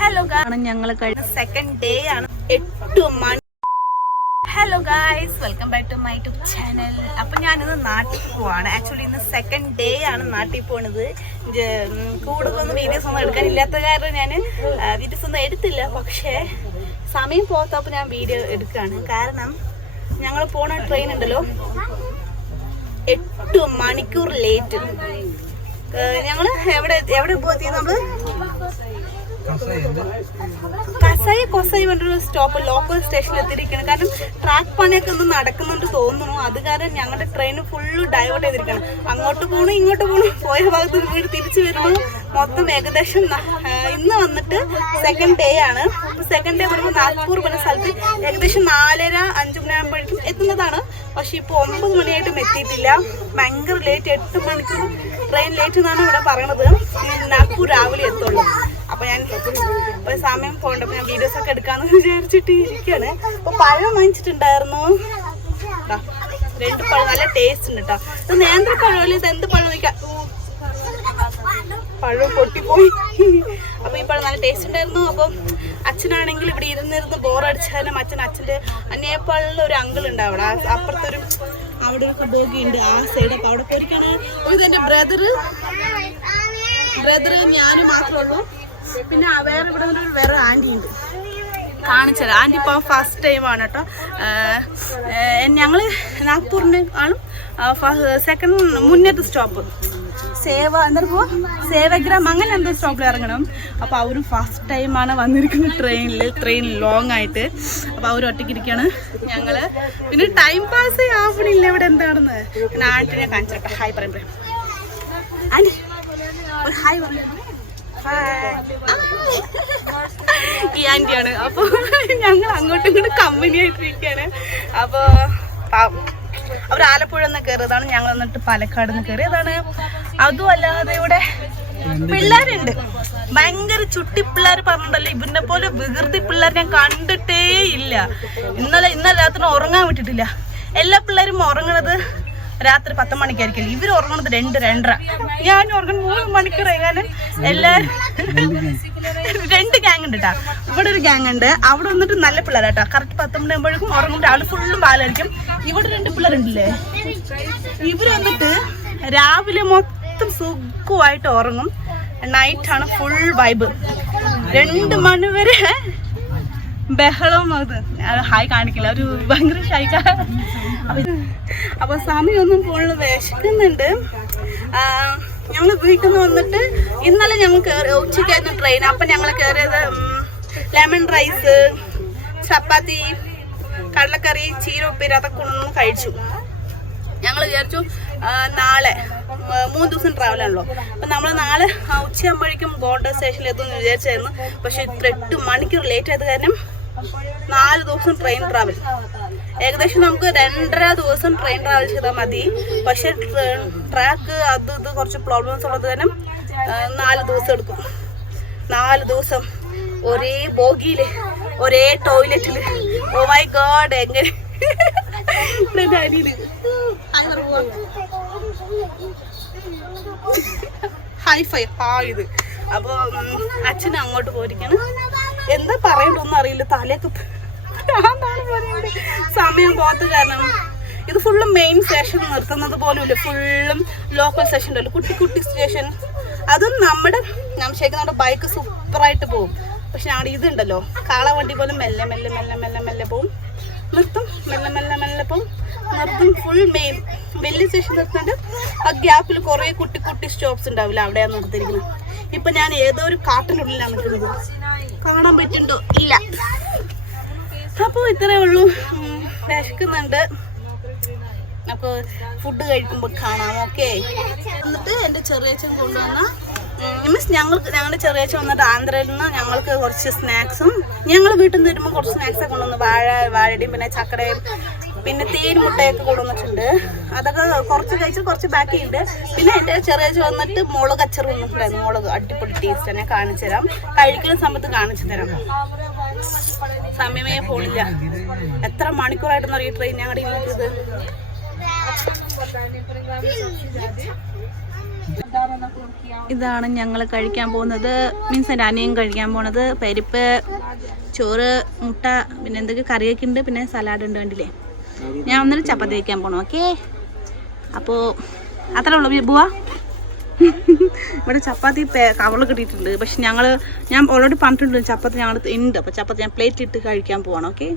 Hello ഞങ്ങൾ കഴിഞ്ഞ second day ആണ് 8 മണി. Hello guys, welcome back to my YouTube channel. അപ്പൊ ഞാനിന്ന് നാട്ടിൽ പോവാണ്. ആക്ച്വലി ഇന്ന് സെക്കൻഡ് ഡേ ആണ് നാട്ടിൽ പോണത്. കൂടുതലൊന്നും വീഡിയോസ് ഒന്നും എടുക്കാനില്ലാത്ത കാരണം ഞാൻ വീഡിയോസ് ഒന്നും എടുത്തില്ല. പക്ഷേ സമയം പോകാത്തപ്പോൾ ഞാൻ വീഡിയോ എടുക്കുകയാണ്. കാരണം ഞങ്ങൾ പോണ ട്രെയിൻ ഉണ്ടല്ലോ 8 മണിക്കൂർ ലേറ്റ്. ഞങ്ങൾ എവിടെ പോയി നമ്മള് കൊസായി പറഞ്ഞൊരു സ്റ്റോപ്പ് ലോക്കൽ സ്റ്റേഷനിൽ എത്തിയിരിക്കണം. കാരണം ട്രാക്ക് പണിയൊക്കെ ഒന്ന് നടക്കുന്നുണ്ട് തോന്നുന്നു. അത് കാരണം ഞങ്ങളുടെ ട്രെയിൻ ഫുള്ള് ഡൈവേർട്ട് ചെയ്തിരിക്കണം. അങ്ങോട്ട് പോകണം ഇങ്ങോട്ട് പോകണം, പോയ ഭാഗത്ത് വീട് തിരിച്ചു വരുമ്പോൾ മൊത്തം ഏകദേശം ഇന്ന് വന്നിട്ട് സെക്കൻഡ് ഡേ ആണ്. സെക്കൻഡ് ഡേ പറയുമ്പോൾ നാഗ്പൂർ പറഞ്ഞ സ്ഥലത്ത് ഏകദേശം 4:30-5 മണിയാകുമ്പോഴേക്കും എത്തുന്നതാണ്. പക്ഷെ ഇപ്പോൾ 9 മണിയായിട്ടും എത്തിയിട്ടില്ല. ഭയങ്കര ലേറ്റ്, 8 മണിക്കൂർ ട്രെയിൻ ലേറ്റ് എന്നാണ് ഇവിടെ പറയണത്. നാഗ്പൂർ രാവിലെ എത്തുള്ളൂ. അപ്പൊ ഞാൻ ഒരു സമയം പോകണ്ടപ്പോ ഞാൻ വീഡിയോസ് ഒക്കെ എടുക്കാന്ന് വിചാരിച്ചിട്ട് ഇരിക്കാണ്. അപ്പൊ പഴം വാങ്ങിച്ചിട്ടുണ്ടായിരുന്നു. 2 പഴം നല്ല ടേസ്റ്റ് ഉണ്ട് കേട്ടോ. ഇത് നേന്ത്രപ്പഴം, ഇത് എന്ത് പഴം നോക്കാം, പഴം പൊട്ടിപ്പോയി. അപ്പൊ ഈ പഴം നല്ല ടേസ്റ്റ് ഉണ്ടായിരുന്നു. അപ്പം അച്ഛനാണെങ്കിൽ ഇവിടെ ഇരുന്നിരുന്ന് ബോറടിച്ചാലും അച്ഛൻ്റെ നേപ്പാളിൽ ഒരു അങ്കിൾ ഉണ്ട് അവിടെ, അപ്പുറത്തൊരു അവിടെ ഒരു ബോഗി ഉണ്ട് ആ സൈഡ്. അപ്പൊ അവിടെ പോയിരിക്കാണ്. ഇതെന്റെ ബ്രദറ് ഞാനും മാത്രമേ ഉള്ളൂ. പിന്നെ ഇവിടെ വേറെ ആൻറ്റി ഉണ്ട്, കാണിച്ചത്. ആൻറ്റി ഇപ്പം ഫസ്റ്റ് ടൈമാണ് കേട്ടോ. ഞങ്ങൾ നാഗ്പൂരിനേക്കാളും മുന്നേറ്റ സ്റ്റോപ്പ് സേവഗ്രാം അങ്ങനെ എന്തോ സ്റ്റോപ്പിൽ ഇറങ്ങണം. അപ്പോൾ അവരും ഫസ്റ്റ് ടൈമാണ് വന്നിരിക്കുന്നത് ട്രെയിൻ ലോങ് ആയിട്ട്. അപ്പോൾ അവർ ഒറ്റയ്ക്കിരിക്കുകയാണ്. ഞങ്ങൾ പിന്നെ ടൈം പാസ് ആവണില്ല ഇവിടെ എന്താണെന്ന്. ഞാൻ ആൻറ്റിനെ കാണിച്ചോട്ടെ. ഹായ് പറയുമ്പോൾ ആൻറ്റി ഒരു ഹായ് പറഞ്ഞു. ഈ ആന്റിയാണ്. അപ്പൊ ഞങ്ങൾ അങ്ങോട്ടും ഇങ്ങോട്ടും കമ്പനി ആയിട്ടിരിക്കുകയാണ്. അപ്പൊ അവർ ആലപ്പുഴ നിന്ന് കയറിയതാണ്, ഞങ്ങൾ വന്നിട്ട് പാലക്കാട് നിന്ന് കയറിയതാണ്. അതും അല്ലാതെ ഇവിടെ പിള്ളേരുണ്ട്, ഭയങ്കര ചുട്ടി പിള്ളേർ. പറഞ്ഞിട്ടല്ലോ ഇവരിനെ പോലെ വികൃതി പിള്ളേർ ഞാൻ കണ്ടിട്ടേ ഇല്ല. ഇന്നലെ രാത്രി ഉറങ്ങാൻ വിട്ടിട്ടില്ല. എല്ലാ പിള്ളേരും ഉറങ്ങണത് രാത്രി 10 മണിക്കായിരിക്കും. ഇവർ ഉറങ്ങണത് 2-2:30. ഞാൻ ഉറങ്ങുന്നത് 3 മണിക്കൂറായി. കാരണം എല്ലാവരും 2 ഗ്യാങ് ഉണ്ട് കേട്ടോ. ഇവിടെ ഒരു ഗ്യാങ് ഉണ്ട്, അവിടെ വന്നിട്ട് നല്ല പിള്ളേരാട്ടോ. കറക്റ്റ് 10 മണിയാകുമ്പോഴേക്കും ഉറങ്ങും. രാവിലെ ഫുള്ളും പാലായിരിക്കും. ഇവിടെ 2 പിള്ളേരുണ്ടല്ലേ, ഇവർ വന്നിട്ട് രാവിലെ മൊത്തം സുഖമായിട്ട് ഉറങ്ങും. നൈറ്റാണ് ഫുൾ വൈബ്. 2 മണി വരെ ബഹളം. അത് ഹായ് കാണിക്കില്ല, ഒരു ഭയങ്കര ഷൈക്കാ. അപ്പൊ സമയമൊന്നും പോണ വിശക്കുന്നുണ്ട്. ഞങ്ങൾ വീട്ടിൽ നിന്ന് വന്നിട്ട് ഇന്നലെ ഞങ്ങൾ ഉച്ചയ്ക്കായിരുന്നു ട്രെയിൻ. അപ്പൊ ഞങ്ങൾ കയറിയത് ലെമൺ റൈസ്, ചപ്പാത്തി, കടലക്കറി, ചീരപ്പേര് അതൊക്കെ ഒന്നും കഴിച്ചു. ഞങ്ങൾ വിചാരിച്ചു നാളെ 3 ദിവസം ട്രാവലാണല്ലോ. അപ്പൊ നമ്മൾ നാളെ ഉച്ചയാകുമ്പോഴേക്കും ഗോൾഡൻ സ്റ്റേഷനിൽ എത്തുമെന്ന് വിചാരിച്ചായിരുന്നു. പക്ഷെ 8 മണിക്കൂർ ലേറ്റ് ആയത് കാരണം 4 ദിവസം ട്രെയിൻ ട്രാവൽ. ഏകദേശം നമുക്ക് 2.5 ദിവസം ട്രെയിൻ ട്രാവൽ ചെയ്താൽ മതി. പക്ഷെ ട്രാക്ക് ഇത് കുറച്ച് പ്രോബ്ലംസ് ഉള്ളത് കാരണം 4 ദിവസം എടുക്കും. 4 ദിവസം ഒരേ ബോഗിയില് ഒരേ ടോയ്ലറ്റില്. ഓ മൈ ഗോഡ്, എങ്ങനെ ഹൈഫൈ ഇത്. അപ്പൊ അച്ഛന് അങ്ങോട്ട് പോയിരിക്കാണ്. എന്താ പറയണ്ടൊന്നും അറിയില്ല, തലയൊക്കെ സമയം പോകാത്ത കാരണം. ഇത് ഫുള്ളും മെയിൻ സ്റ്റേഷൻ നിർത്തുന്നത് പോലും ഇല്ല, ഫുള്ളും ലോക്കൽ സ്റ്റേഷൻ ഉണ്ടല്ലോ, കുട്ടി സ്റ്റേഷൻ. അതും നമ്മുടെ ബൈക്ക് സൂപ്പറായിട്ട് പോകും. പക്ഷെ ഞങ്ങളുടെ ഇതുണ്ടല്ലോ കാളവണ്ടി പോലും മെല്ലെ പോവും, നിർത്തും, മെല്ലെ പോവും, നിർത്തും. ഫുൾ മെയിൻ വലിയ സ്റ്റേഷൻ നിർത്തുന്നുണ്ട്. ആ ഗ്യാപ്പിൽ കുറേ കുട്ടി സ്റ്റോപ്സ് ഉണ്ടാവില്ല, അവിടെയാണ് നിർത്തിയിരിക്കുന്നത്. ഇപ്പൊ ഞാൻ ഏതോ ഒരു കാട്ടിനുള്ളിലാണ് നിൽക്കുന്നത്, കാണാൻ പറ്റുന്നുണ്ടോ ഇല്ല. അപ്പോൾ ഇത്രേ ഉള്ളൂ. വിശക്കുന്നുണ്ട്. അപ്പോൾ ഫുഡ് കഴിക്കുമ്പോൾ കാണാം. ഓക്കെ. എന്നിട്ട് എൻ്റെ ചെറിയച്ഛൻ കൊണ്ടുവന്ന ഞങ്ങളുടെ ചെറിയച്ഛൻ വന്നിട്ട് ആന്ധ്രയിൽ നിന്ന് ഞങ്ങൾക്ക് കുറച്ച് സ്നാക്സും, ഞങ്ങൾ വീട്ടിൽ നിന്ന് വരുമ്പോൾ കുറച്ച് സ്നാക്സൊക്കെ കൊണ്ടുവന്നു. വാഴയുടെയും പിന്നെ ചക്കടയും പിന്നെ തേൻ മുട്ടയൊക്കെ കൊണ്ടുവന്നിട്ടുണ്ട്. അതൊക്കെ കുറച്ച് കഴിച്ച് കുറച്ച് ബാക്കിയുണ്ട്. പിന്നെ എൻ്റെ ചെറിയച്ഛൻ വന്നിട്ട് മുളക് അച്ചർ വന്നിട്ടുണ്ടായിരുന്നു. മുളക് അടിപൊളി ടേസ്റ്റ് ഞാൻ കാണിച്ചു തരാം, കഴിക്കുന്ന സമയത്ത് കാണിച്ചു തരാം. സമയമേ പോണില്ല. എത്ര മണിക്കൂറായിട്ടെന്ന് അറിയാം ട്രെയിൻ ഞങ്ങളുടെ ഇരിക്കുന്നത്. ഇതാണ് ഞങ്ങൾ കഴിക്കാൻ പോകുന്നത്, മീൻസ് എൻ്റെ അനിയൻ കഴിക്കാൻ പോകുന്നത്. പരിപ്പ്, ചോറ്, മുട്ട, പിന്നെ എന്തൊക്കെ കറിയൊക്കെ ഉണ്ട്, പിന്നെ സലാഡ് ഉണ്ട്. കണ്ടില്ലേ? ഞാൻ ഒന്നൊരു ചപ്പാത്തി വയ്ക്കാൻ പോകണം. ഓക്കെ, അപ്പോൾ അത്രേ ഉള്ളൂ. പോവാ. ഇവിടെ ചപ്പാത്തി കവറിൽ കിട്ടിയിട്ടുണ്ട്. പക്ഷെ ഞാൻ ഓൾറെഡി പറഞ്ഞിട്ടുണ്ട് ചപ്പാത്തി ഞങ്ങൾ ഉണ്ട്. അപ്പോൾ ചപ്പാത്തി ഞാൻ പ്ലേറ്റിലിട്ട് കഴിക്കാൻ പോവാണ്. ഓക്കെ.